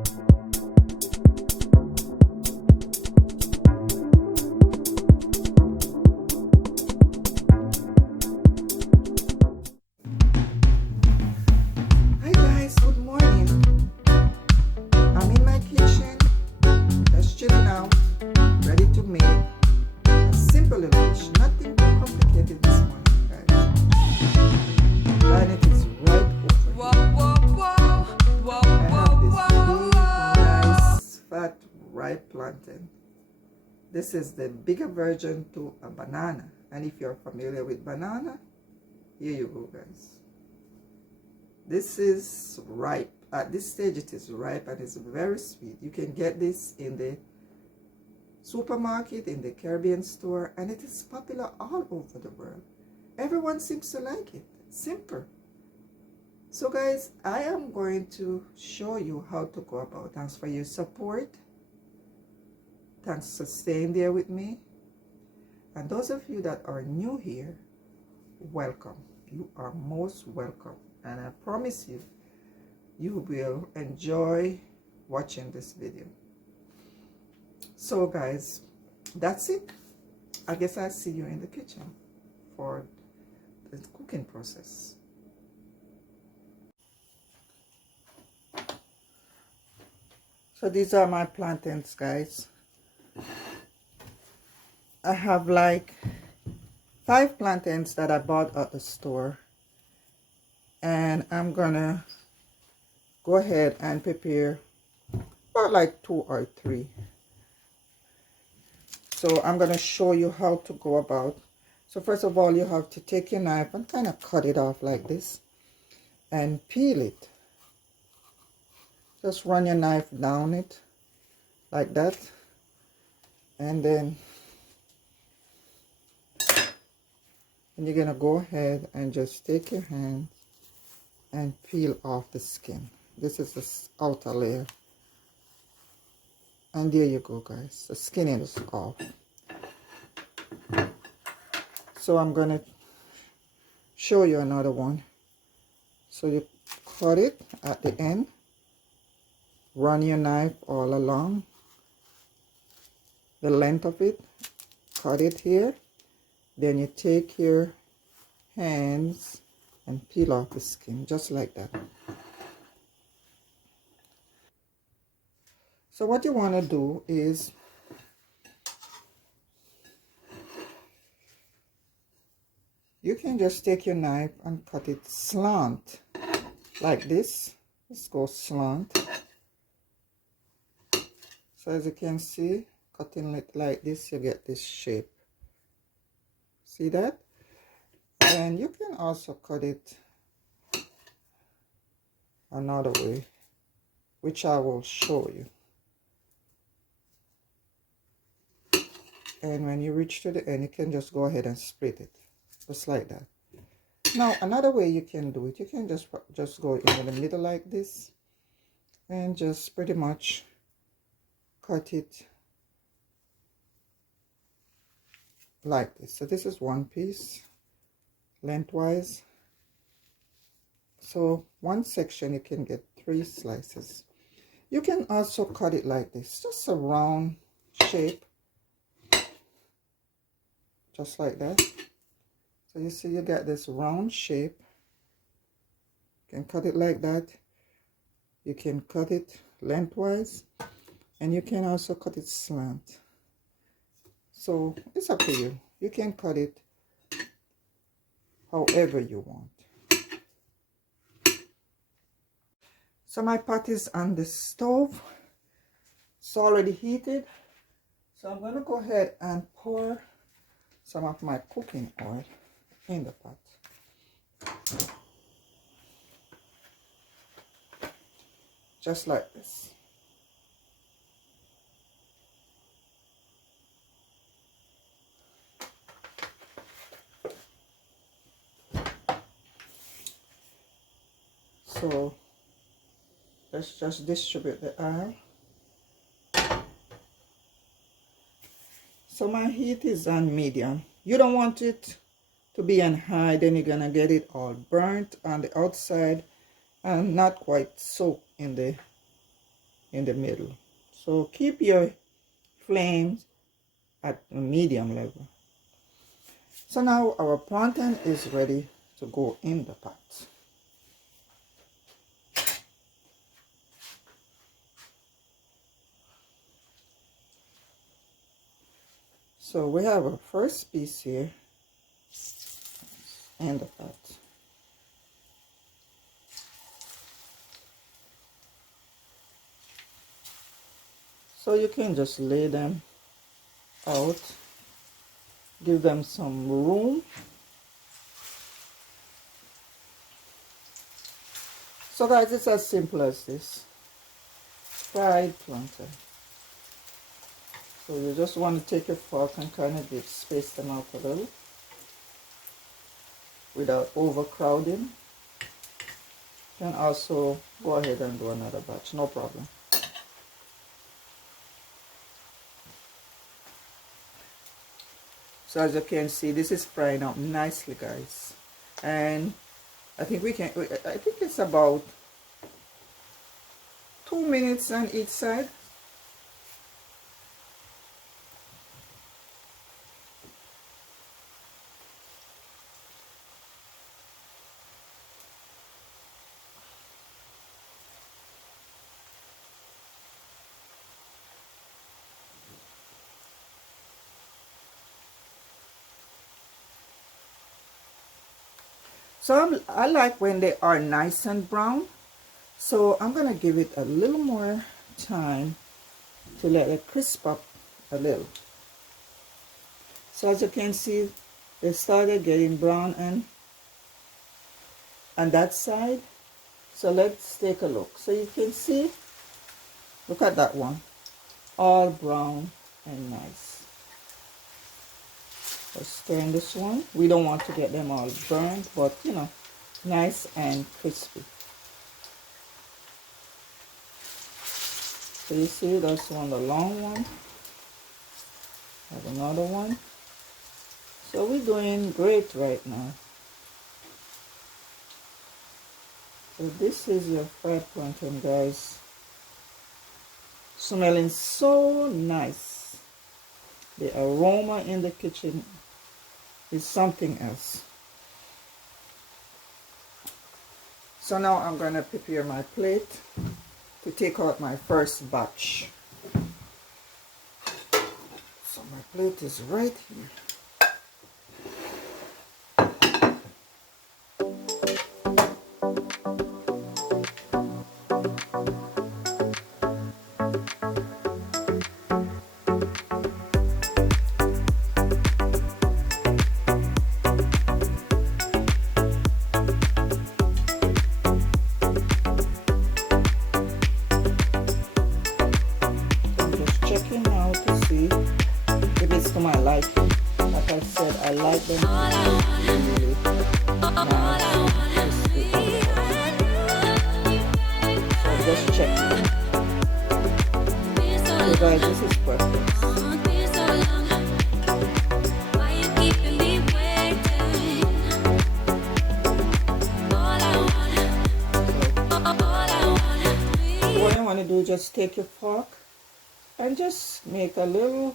Hi guys, good morning. I'm in my kitchen, just chilling out, ready to make a simple little dish. Nothing too complicated this morning, guys. And it is right over here. I have this big, nice, fat, ripe plantain. This is the bigger version to a banana. And if you're familiar with banana, here you go, guys. This is ripe. At this stage it is ripe and it's very sweet. You can get this in the supermarket, in the Caribbean store, and it is popular all over the world. Everyone seems to like it. It's simple. So guys, I am going to show you how to go about. Thanks for your support. Thanks for staying there with me. And those of you that are new here, welcome. You are most welcome. And I promise you, you will enjoy watching this video. So guys, that's it. I guess I'll see you in the kitchen for the cooking process. So these are my plantains, guys. I have like 5 plantains that I bought at the store. And I'm gonna go ahead and prepare about like 2 or 3. So I'm gonna show you how to go about. So first of all, you have to take your knife and kind of cut it off like this and peel it. Just run your knife down it like that, and then you're gonna go ahead and just take your hand and peel off the skin. This is the outer layer, and there you go, guys. The skin is off. So I'm gonna show you another one. So you cut it at the end, run your knife all along the length of it, cut it here, then you take your hands and peel off the skin just like that. So what you want to do is you can just take your knife and cut it slant like this. Let's go slant. So as you can see, cutting it like this, you get this shape. See that? And you can also cut it another way, which I will show you. And when you reach to the end, you can just go ahead and split it, just like that. Now, another way you can do it, you can just go in the middle like this, and just pretty much cut it like this. So this is one piece lengthwise. So one section you can get 3 slices. You can also cut it like this, just a round shape, just like that. So you see you get this round shape. You can cut it like that. You can cut it lengthwise, and you can also cut it slant. So it's up to you. You can cut it however you want. So my pot is on the stove. It's already heated. So I'm going to go ahead and pour some of my cooking oil in the pot. Just like this. So let's just distribute the oil. So my heat is on medium. You don't want it to be on high, then you're gonna get it all burnt on the outside and not quite soaked in the in the middle. So keep your flames at a medium level. So now our plantain is ready to go in the pot. So we have our first piece here in the pot. So you can just lay them out, give them some room. So guys, it's as simple as this. Fried plantain. So you just want to take your fork and kind of space them out a little without overcrowding. You can also go ahead and do another batch, no problem. So as you can see, this is frying up nicely, guys. And I think I think it's about 2 minutes on each side. So I like when they are nice and brown. So I'm going to give it a little more time to let it crisp up a little. So as you can see, they started getting brown and on that side. So let's take a look. So you can see, look at that one, all brown and nice. Let's turn this one. We don't want to get them all burned, but you know, nice and crispy. So you see, that's one, the long one. Have another one. So we're doing great right now. So this is your fried plantain, guys. Smelling so nice. The aroma in the kitchen is something else. So now I'm going to prepare my plate to take out my first batch. So my plate is right here. Checking out to see if it's to my liking. Like I said, I like them really nice, crispy. So just checking. So guys, this is perfect. So what you want to do, just take your fork and just make a little,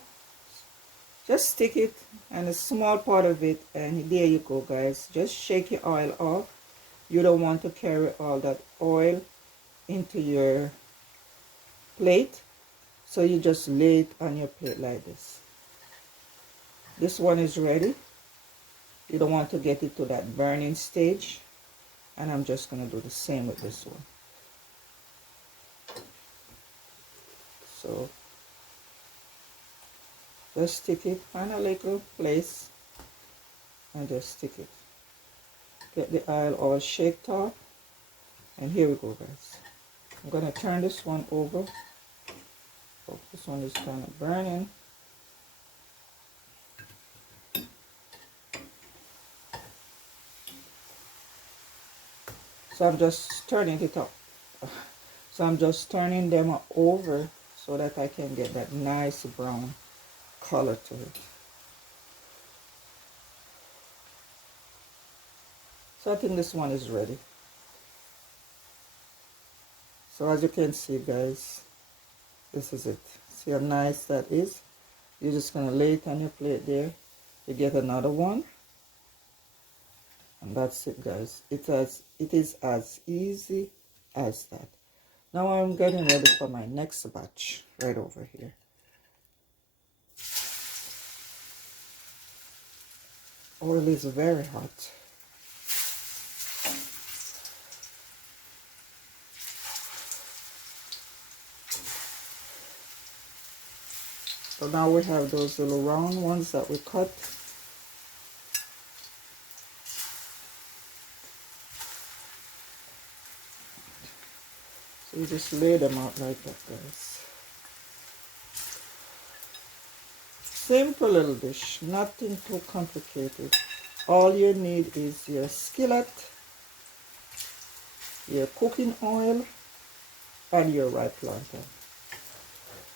just stick it and a small part of it, and there you go, guys. Just shake your oil off. You don't want to carry all that oil into your plate, so you just lay it on your plate like this. This one is ready. You don't want to get it to that burning stage, and I'm just going to do the same with this one. So just stick it, find a little place and just stick it. Get the oil all shaked off, and here we go, guys. I'm going to turn this one over. Oh, this one is kind of burning. So I'm just turning it up. So I'm just turning them over so that I can get that nice brown color to it. So I think this one is ready. So as you can see, guys, This is it. See how nice that is? You're just going to lay it on your plate there. You get another one. And that's it, guys. It is as easy as that. Now I'm getting ready for my next batch right over here. Oil is very hot. So now we have those little round ones that we cut. So you just lay them out like that, guys. Simple little dish, nothing too complicated. All you need is your skillet, your cooking oil, and your ripe plantain.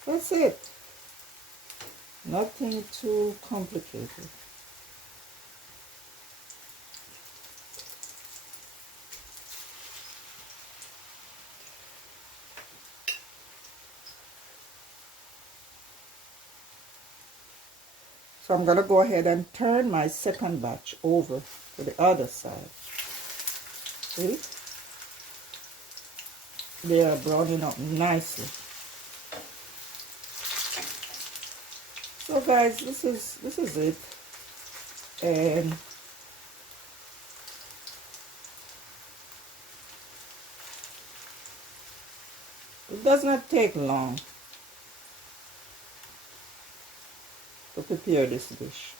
That's it. Nothing too complicated. So I'm going to go ahead and turn my second batch over to the other side. See? They are browning up nicely. So guys, this is it. And it does not take long to prepare this dish.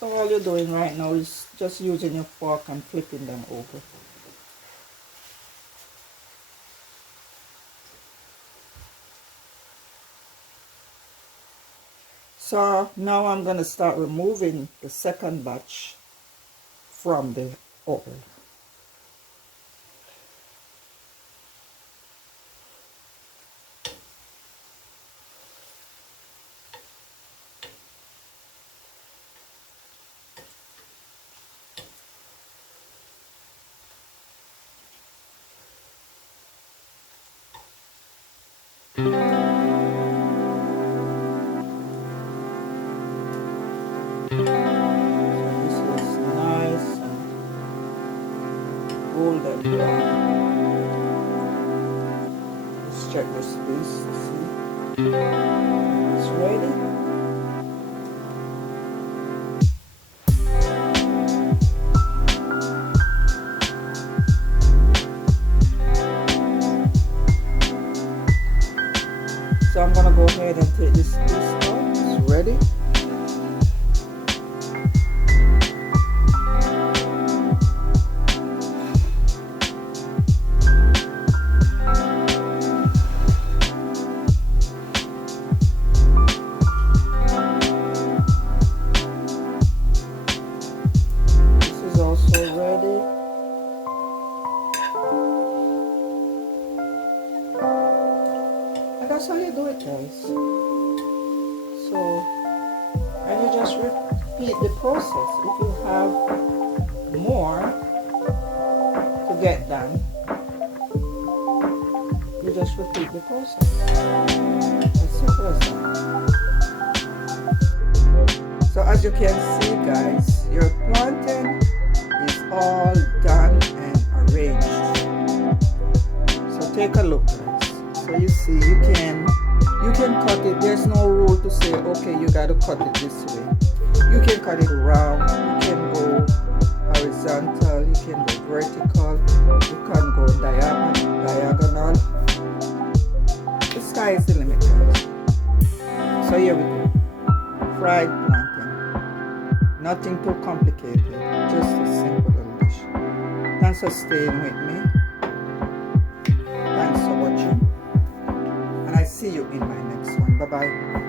So all you're doing right now is just using your fork and flipping them over. So now I'm going to start removing the second batch from the oil. Golden brown. Let's check this piece to see. It's ready. So I'm gonna go ahead and take this piece out. It's ready. That's how you do it, guys. So, and you just repeat the process. If you have more to get done, you just repeat the process. As simple as that. So as you can see, guys, your plantain is all done and arranged. So take a look, guys. So you see, you can cut it. There's no rule to say, okay, you got to cut it this way. You can cut it round. You can go horizontal. You can go vertical. You can go diagonal. The sky is the limit, guys. So here we go. Fried plantain. Nothing too complicated. Just a simple little dish. Thanks for staying with me. Thanks for watching. And I see you in my next one. Bye-bye.